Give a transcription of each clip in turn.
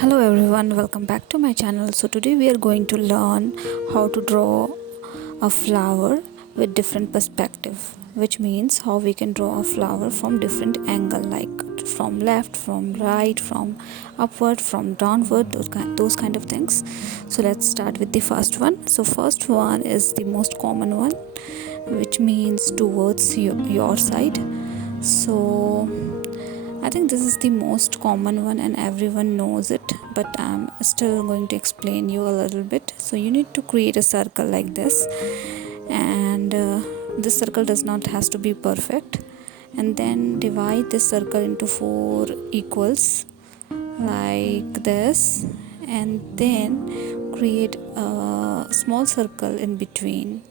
Hello everyone, welcome back to my channel. So today we are going to learn how to draw a flower with different perspective, which means how we can draw a flower from different angle, like from left, from right, from upward, from downward, those kind of things. So let's start with the first one. So first one is the most common one, which means towards your side. So I think this is the most common one and everyone knows it, but I'm still going to explain you a little bit. So you need to create a circle like this, and this circle does not has to be perfect, and then divide this circle into 4 equals like this, and then create a small circle in between.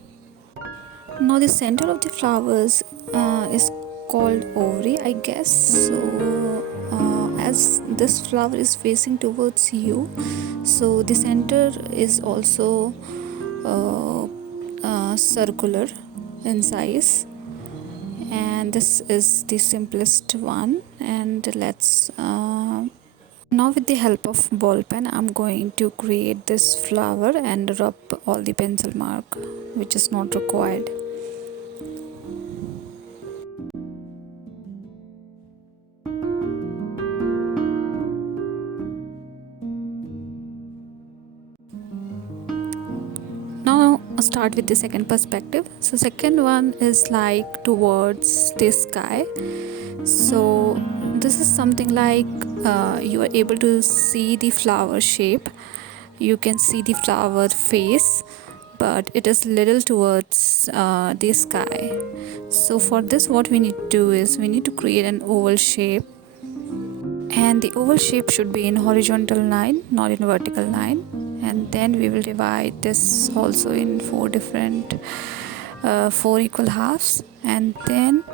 Now the center of the flowers is called ovary, I guess. So as this flower is facing towards you, so the center is also circular in size, and this is the simplest one. And let's now with the help of ball pen I'm going to create this flower and rub all the pencil mark which is not required. Now start with the second perspective. So second one is like towards the sky. So this is something like you are able to see the flower shape, you can see the flower face, but it is little towards the sky. So for this what we need to do is we need to create an oval shape, and the oval shape should be in horizontal line, not in vertical line. And then we will divide this also in 4 equal halves, and then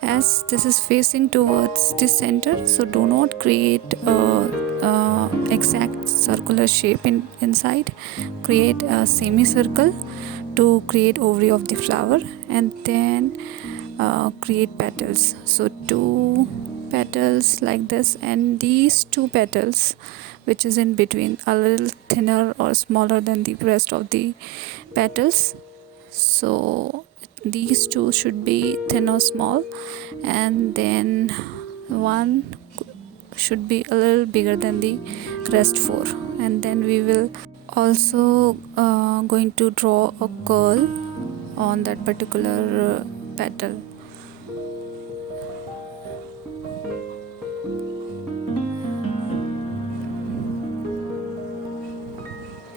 as this is facing towards the center, so do not create a exact circular shape inside, create a semicircle to create ovary of the flower, and then create petals. So 2 petals like this, and these 2 petals which is in between a little thinner or smaller than the rest of the petals. So these 2 should be thin or small, and then one should be a little bigger than the rest 4. And then we will also going to draw a curl on that particular petal.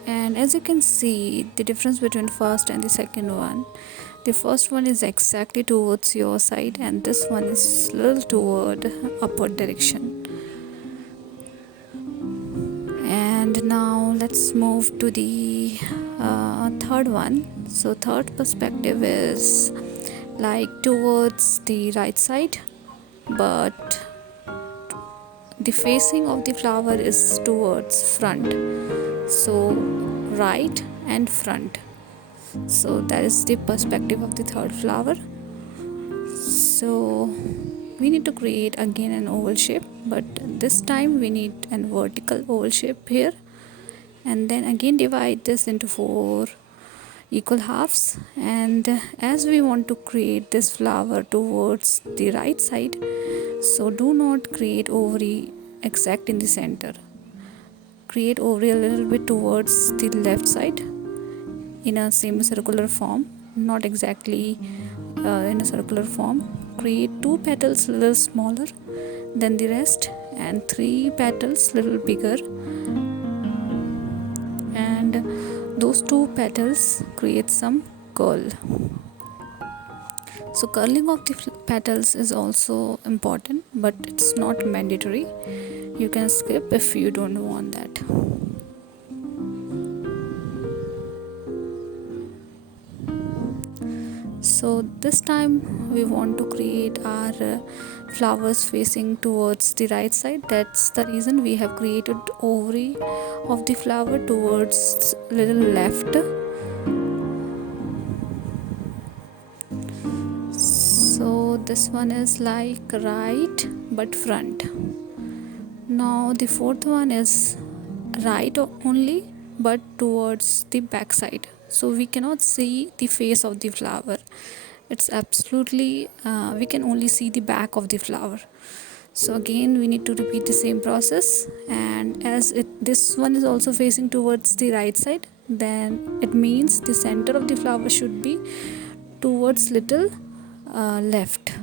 And as you can see the difference between first and the second one, the first one is exactly towards your side and this one is little toward upward direction. And now let's move to the third one. So third perspective is like towards the right side, but the facing of the flower is towards front, so right and front. So that is the perspective of the third flower. So we need to create again an oval shape, but this time we need an vertical oval shape here, and then again divide this into 4 equal halves. And as we want to create this flower towards the right side, so do not create ovary exact in the center, create ovary a little bit towards the left side in a semicircular form, not exactly in a circular form. Create 2 petals little smaller than the rest and 3 petals little bigger, and those 2 petals create some curl. So curling of the petals is also important, but it's not mandatory. You can skip if you don't want that. So this time we want to create our flowers facing towards the right side. That's the reason we have created ovary of the flower towards little left. So this one is like right but front. Now the fourth one is right only, but towards the back side, so we cannot see the face of the flower. It's absolutely we can only see the back of the flower. So again we need to repeat the same process, and as this one is also facing towards the right side, then it means the center of the flower should be towards little left.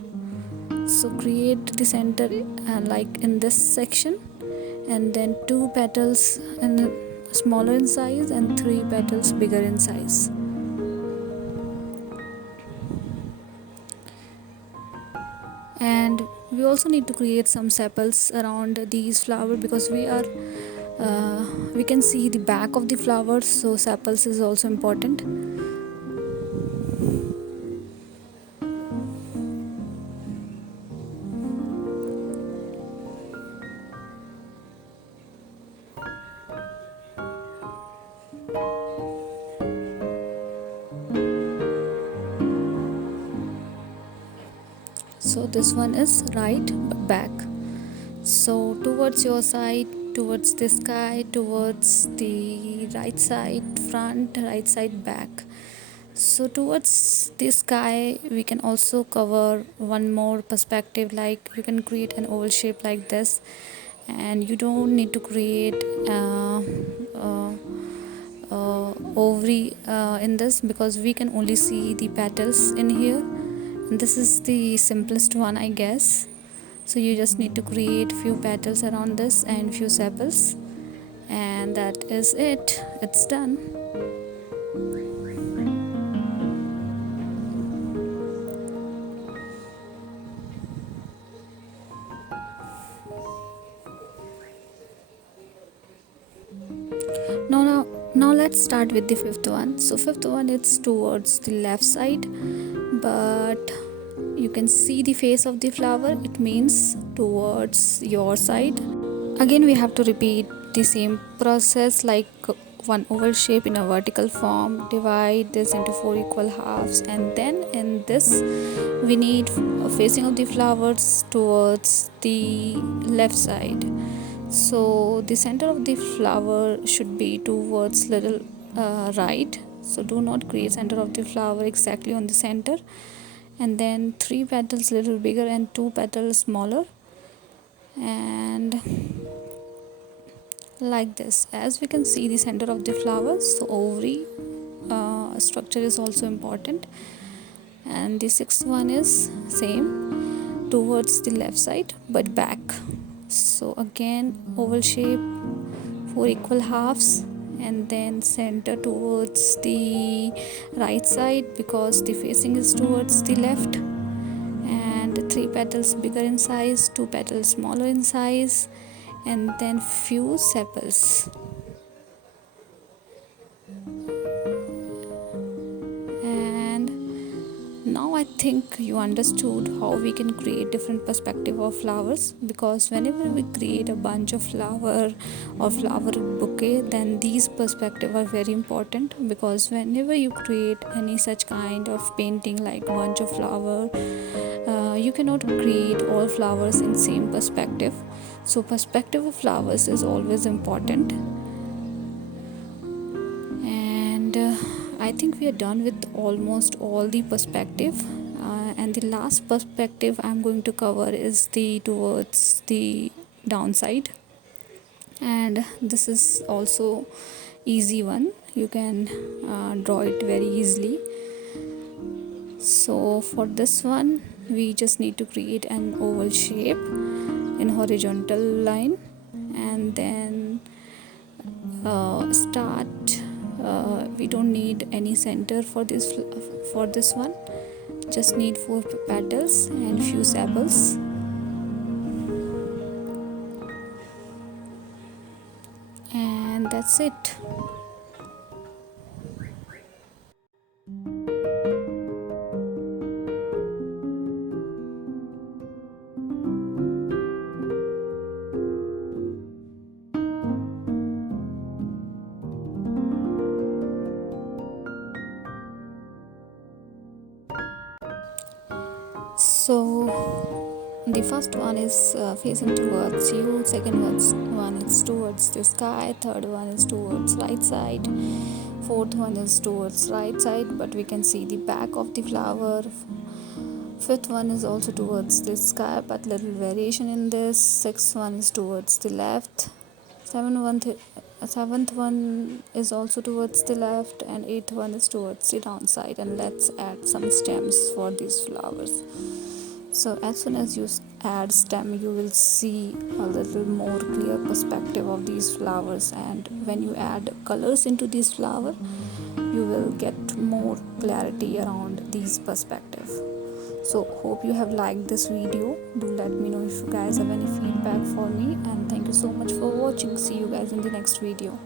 So create the center like in this section, and then 2 petals and smaller in size and 3 petals bigger in size. And we also need to create some sepals around these flowers, because we can see the back of the flowers, so sepals is also important. So this one is right back, so towards your side, towards the sky, towards the right side front, right side back. So towards the sky we can also cover one more perspective, like you can create an oval shape like this, and you don't need to create ovary in this, because we can only see the petals in here, and this is the simplest one, I guess. So you just need to create few petals around this and few sepals, and that is it, it's done. Now let's start with the fifth one. So fifth one, it's towards the left side, but you can see the face of the flower, it means towards your side. Again we have to repeat the same process, like one oval shape in a vertical form, divide this into 4 equal halves, and then in this we need a facing of the flowers towards the left side. So the center of the flower should be towards little right, so do not create center of the flower exactly on the center, and then 3 petals little bigger and 2 petals smaller, and like this. As we can see the center of the flower, so ovary structure is also important. And the sixth one is same, towards the left side but back. So again oval shape, 4 equal halves, and then center towards the right side because the facing is towards the left, and 3 petals bigger in size, 2 petals smaller in size, and then few sepals. And now I think you understood how we can create different perspective of flowers, because whenever we create a bunch of flower or flower bouquet, then these perspective are very important, because whenever you create any such kind of painting like bunch of flower, you cannot create all flowers in same perspective. So perspective of flowers is always important. And I think we are done with almost all the perspective, and the last perspective I'm going to cover is the towards the downside, and this is also easy one, you can draw it very easily. So for this one we just need to create an oval shape in horizontal line, and then start we don't need any center for this one, just need 4 petals and few sepals. And that's it. So The first one is facing towards you, second one is towards the sky, third one is towards right side, fourth one is towards right side, but we can see the back of the flower. Fifth one is also towards the sky, but little variation in this. Sixth one is towards the left. Seventh one is also towards the left, and eighth one is towards the downside. And let's add some stems for these flowers. So as soon as you add stem, you will see a little more clear perspective of these flowers, and when you add colors into these flowers, you will get more clarity around these perspective. So hope you have liked this video. Do let me know if you guys have any feedback for me, and thank you so much for watching. See you guys in the next video.